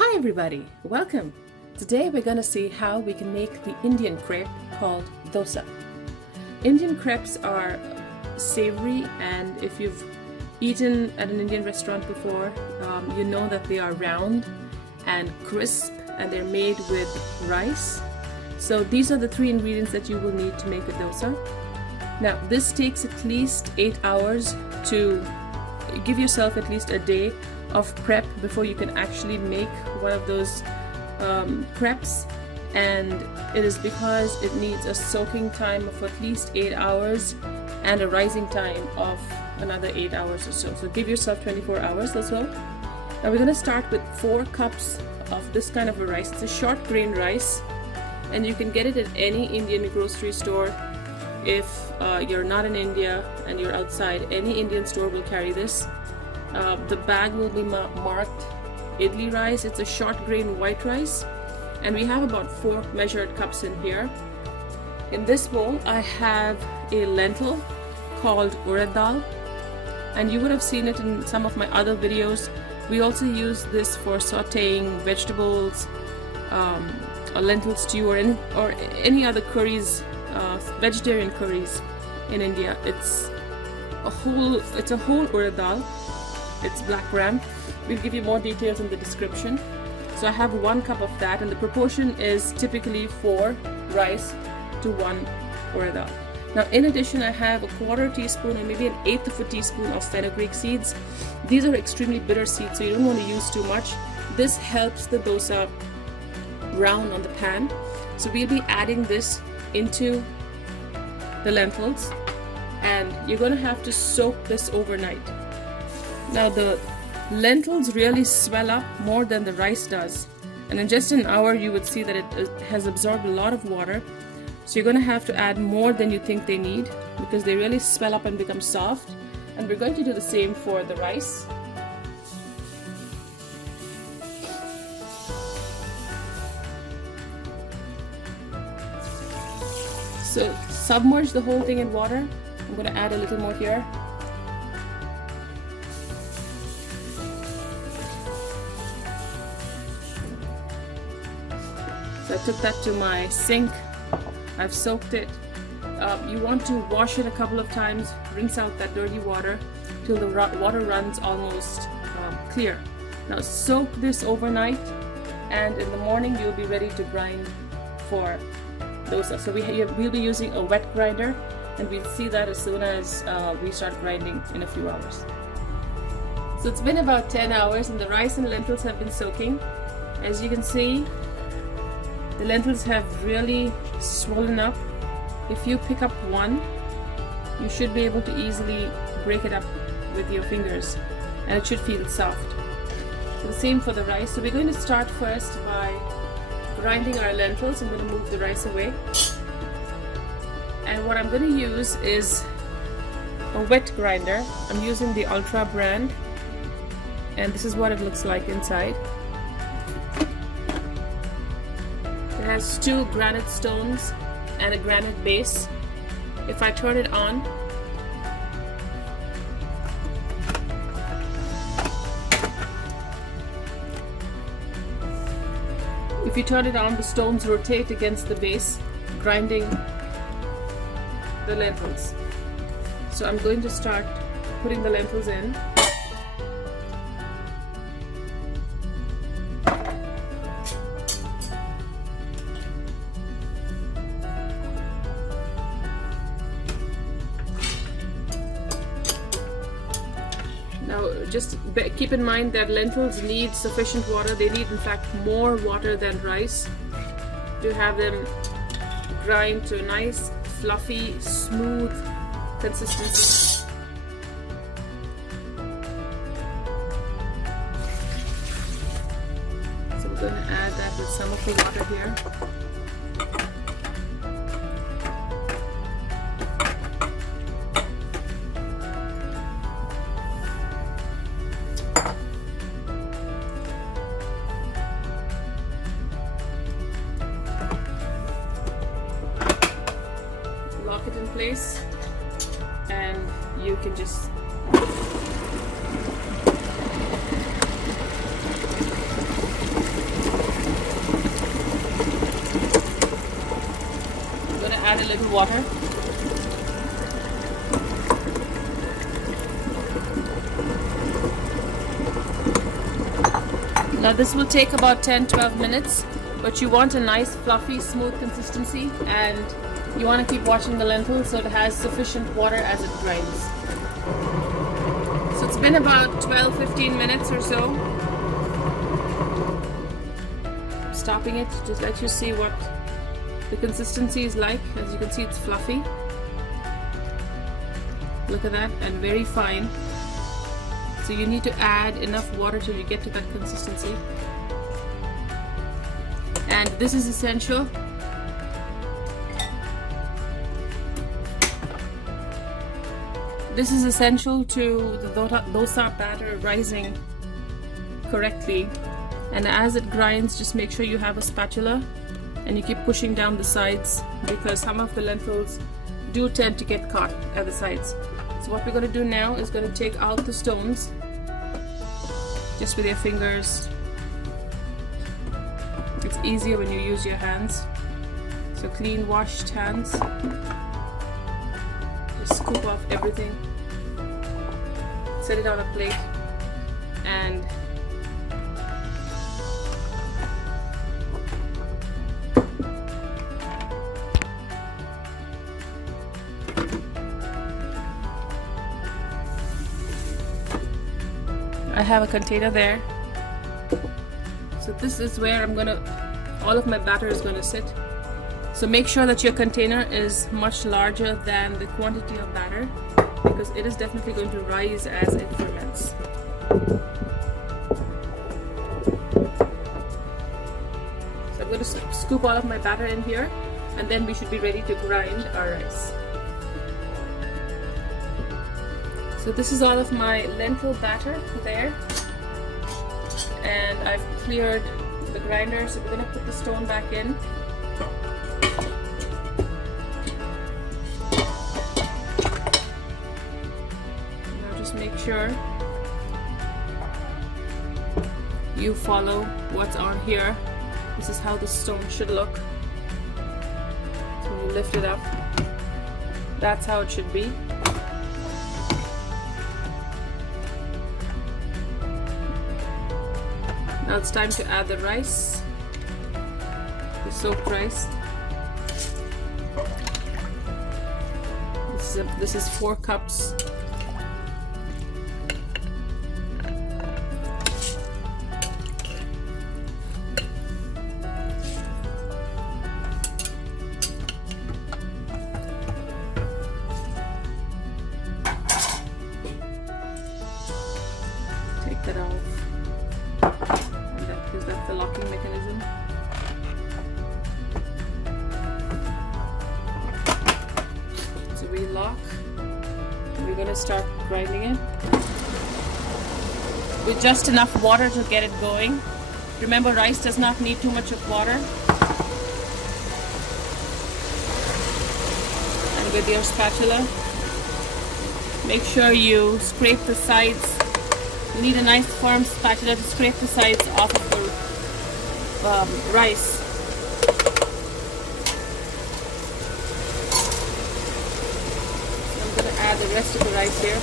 Hi everybody, welcome! Today we're going to see how we can make the Indian crepe called dosa. Indian crepes are savory, and if you've eaten at an Indian restaurant before, you know that they are round and crisp and they're made with rice. So these are the three ingredients that you will need to make a dosa. Now this takes at least 8 hours. To give yourself at least a day of prep before you can actually make one of those crepes, and it is because it needs a soaking time of at least 8 hours and a rising time of another 8 hours or so. So give yourself 24 hours or so. Now we're going to start with 4 cups of this kind of a rice. It's a short grain rice, and you can get it at any Indian grocery store. If you're not in India and you're outside, any Indian store will carry this. The bag will be marked idli rice. It's a short grain white rice, and we have about 4 measured cups in here. In this bowl I have a lentil called urad dal, and you would have seen it in some of my other videos. We also use this for sauteing vegetables, a lentil stew, or any other curries, vegetarian curries in India. It's a whole urad dal. It's black gram. We'll give you more details in the description. So I have 1 cup of that, and the proportion is typically 4 rice to 1 urad dal. Now in addition, I have a 1/4 teaspoon or maybe 1/8 of a teaspoon of fenugreek seeds. These are extremely bitter seeds, so you don't want to use too much. This helps the dosa brown on the pan. So we'll be adding this into the lentils, and you're going to have to soak this overnight. Now the lentils really swell up more than the rice does, and in just an hour you would see that it has absorbed a lot of water. So you're going to have to add more than you think they need, because they really swell up and become soft. And we're going to do the same for the rice. So submerge the whole thing in water. I'm going to add a little more here. So I took that to my sink. I've soaked it. You want to wash it a couple of times, rinse out that dirty water till the water runs almost clear. Now soak this overnight, and in the morning you'll be ready to grind for dosa. So we'll be using a wet grinder, and we'll see that as soon as we start grinding in a few hours. So it's been about 10 hours, and the rice and lentils have been soaking. As you can see, the lentils have really swollen up. If you pick up one, you should be able to easily break it up with your fingers, and it should feel soft. So the same for the rice. So we're going to start first by grinding our lentils. I'm going to move the rice away, and what I'm going to use is a wet grinder. I'm using the Ultra brand, and this is what it looks like inside. It has 2 granite stones and a granite base. If I turn it on, the stones rotate against the base, grinding the lentils. So I'm going to start putting the lentils in. Now just keep in mind that lentils need sufficient water. They need in fact more water than rice to have them grind to a nice, fluffy, smooth consistency. So we're going to add that with some of the water here. Lock it in place, and you can just add a little water. Now this will take about 10-12 minutes, but you want a nice fluffy smooth consistency, and you want to keep watching the lentil so it has sufficient water as it grinds. So it's been about 12-15 minutes or so. I'm stopping it to just let you see what the consistency is like. As you can see, it's fluffy. Look at that, and very fine. So you need to add enough water till you get to that consistency. And this is essential. This is essential to the dosa batter rising correctly. And as it grinds, just make sure you have a spatula and you keep pushing down the sides, because some of the lentils do tend to get caught at the sides. So what we're going to do now is going to take out the stones just with your fingers. It's easier when you use your hands. So clean, washed hands. Just scoop off everything. Set it on a plate and I have a container there. So this is where all of my batter is gonna sit. So make sure that your container is much larger than the quantity of batter, because it is definitely going to rise as it ferments. So I'm going to scoop all of my batter in here, and then we should be ready to grind our rice. So this is all of my lentil batter there, and I've cleared the grinder, so we're going to put the stone back in. Now just make sure you follow what's on here. This is how the stone should look. So you lift it up. That's how it should be. Now it's time to add the rice, the soaked rice. This is 4 cups. Take that off. Because that's the locking mechanism. So we lock. We're going to start grinding it with just enough water to get it going. Remember, rice does not need too much of water. And with your spatula, make sure you scrape the sides. You need a nice firm spatula to scrape the sides off of the rice. So I'm going to add the rest of the rice here.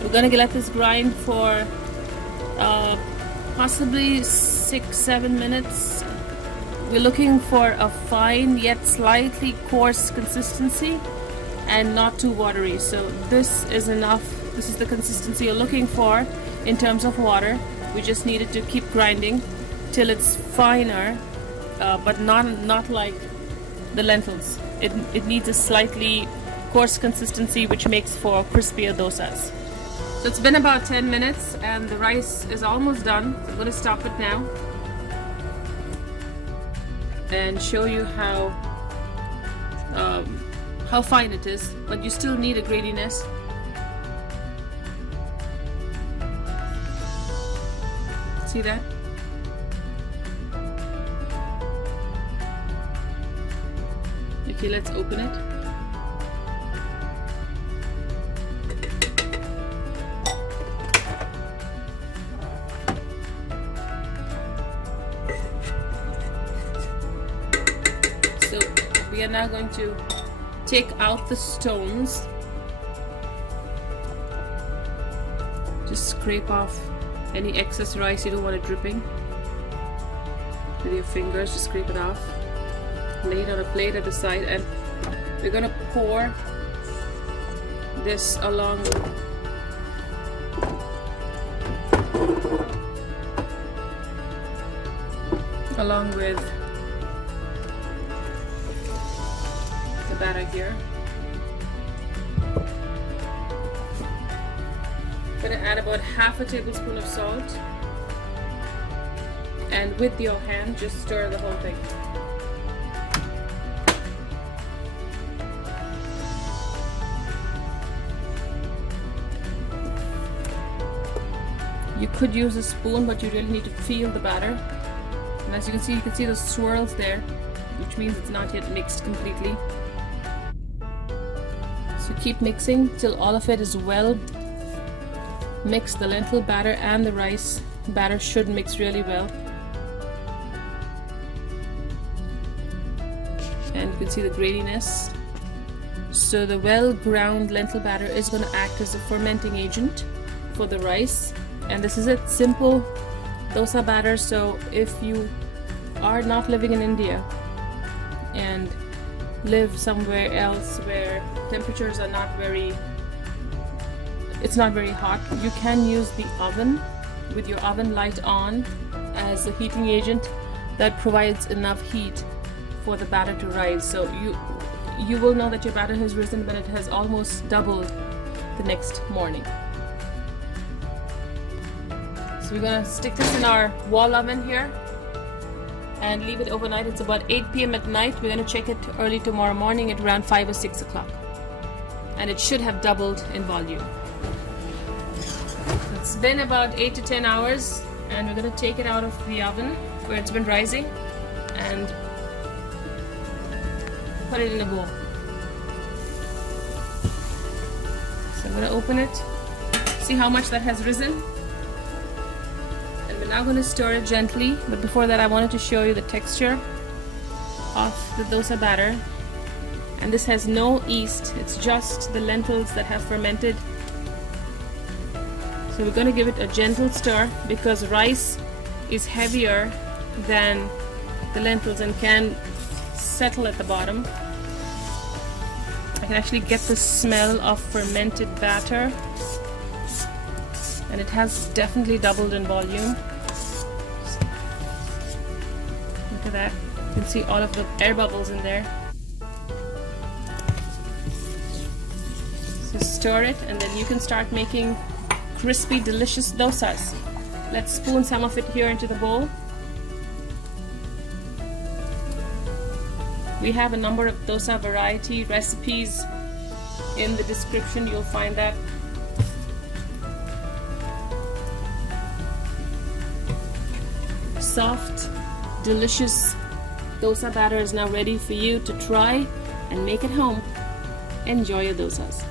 We're going to let this grind for possibly 6-7 minutes. We're looking for a fine yet slightly coarse consistency and not too watery. So this is enough. This is the consistency you're looking for in terms of water. We just need it to keep grinding till it's finer, but not like the lentils. It needs a slightly coarse consistency, which makes for crispier dosas. So it's been about 10 minutes and the rice is almost done. So I'm going to stop it now and show you how fine it is, but you still need a gratiness. See that? Okay, let's open it. So we are now going to take out the stones. Just scrape off any excess rice you don't want it dripping. With your fingers, just scrape it off. Lay it on a plate at the side, and we're gonna pour this along with the batter here. I'm gonna add about half a tablespoon of salt, and with your hand just stir the whole thing. You could use a spoon, but you really need to feel the batter. And as you can see those swirls there, which means it's not yet mixed completely. So keep mixing till all of it is well mixed. The lentil batter and the rice batter should mix really well. And you can see the gratiness. So the well ground lentil batter is going to act as a fermenting agent for the rice. And this is a simple dosa batter, so if you are not living in India and live somewhere else where temperatures are not very hot, you can use the oven with your oven light on as a heating agent that provides enough heat for the batter to rise. So you will know that your batter has risen when it has almost doubled the next morning. So we're gonna stick this in our wall oven here and leave it overnight. It's about 8 p.m. at night. We're gonna check it early tomorrow morning at around 5 or 6 o'clock. And it should have doubled in volume. It's been about 8 to 10 hours and we're gonna take it out of the oven where it's been rising and put it in a bowl. So I'm gonna open it, see how much that has risen. We're now going to stir it gently, but before that I wanted to show you the texture of the dosa batter. And this has no yeast, it's just the lentils that have fermented. So we're going to give it a gentle stir because rice is heavier than the lentils and can settle at the bottom. I can actually get the smell of fermented batter, and it has definitely doubled in volume. Look at that. You can see all of the air bubbles in there. So stir it and then you can start making crispy, delicious dosas. Let's spoon some of it here into the bowl. We have a number of dosa variety recipes in the description. You'll find that. Soft, delicious dosa batter is now ready for you to try and make at home. Enjoy your dosas.